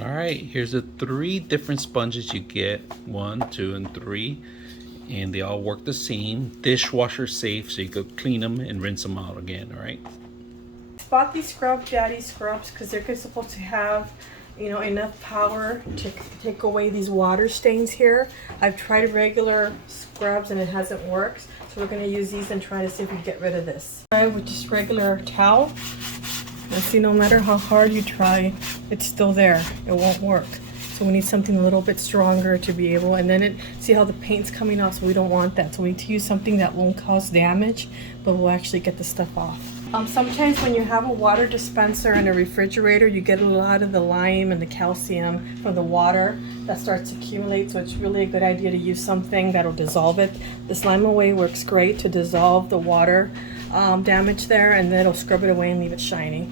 All right, here's the three different sponges you get: one, two, and three. And they all work the same. Dishwasher safe, so you could clean them and rinse them out again, all right? Bought these Scrub Daddy scrubs because they're supposed to have, you know, enough power to take away these water stains here. I've tried regular scrubs and it hasn't worked, so we're going to use these and try to see if we can get rid of this. Try with just regular towel. And see, no matter how hard you try, it's still there. It won't work. So we need something a little bit stronger to be able, and then see how the paint's coming off, so we don't want that. So we need to use something that won't cause damage, but will actually get the stuff off. Sometimes when you have a water dispenser in a refrigerator, you get a lot of the lime and the calcium from the water that starts to accumulate, so it's really a good idea to use something that'll dissolve it. This Lime Away works great to dissolve the water damage there, and then it'll scrub it away and leave it shiny.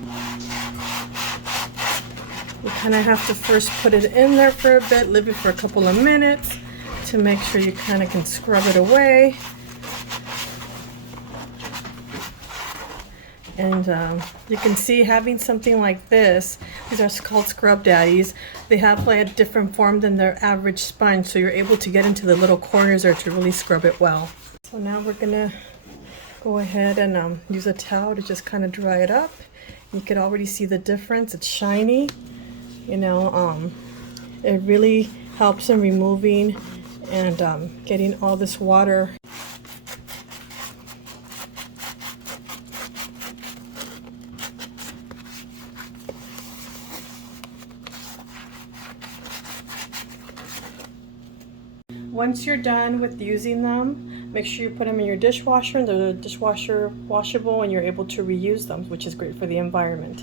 You kind of have to first put it in there for a bit, leave it for a couple of minutes to make sure you kind of can scrub it away. And you can see, having something like this, these are called Scrub Daddies, they have like a different form than their average sponge, so you're able to get into the little corners there to really scrub it well. So now we're gonna go ahead and use a towel to just kind of dry it up. You can already see the difference. It's shiny, you know. It really helps in removing and getting all this water. Once you're done with using them, make sure you put them in your dishwasher, and they're dishwasher washable, and you're able to reuse them, which is great for the environment.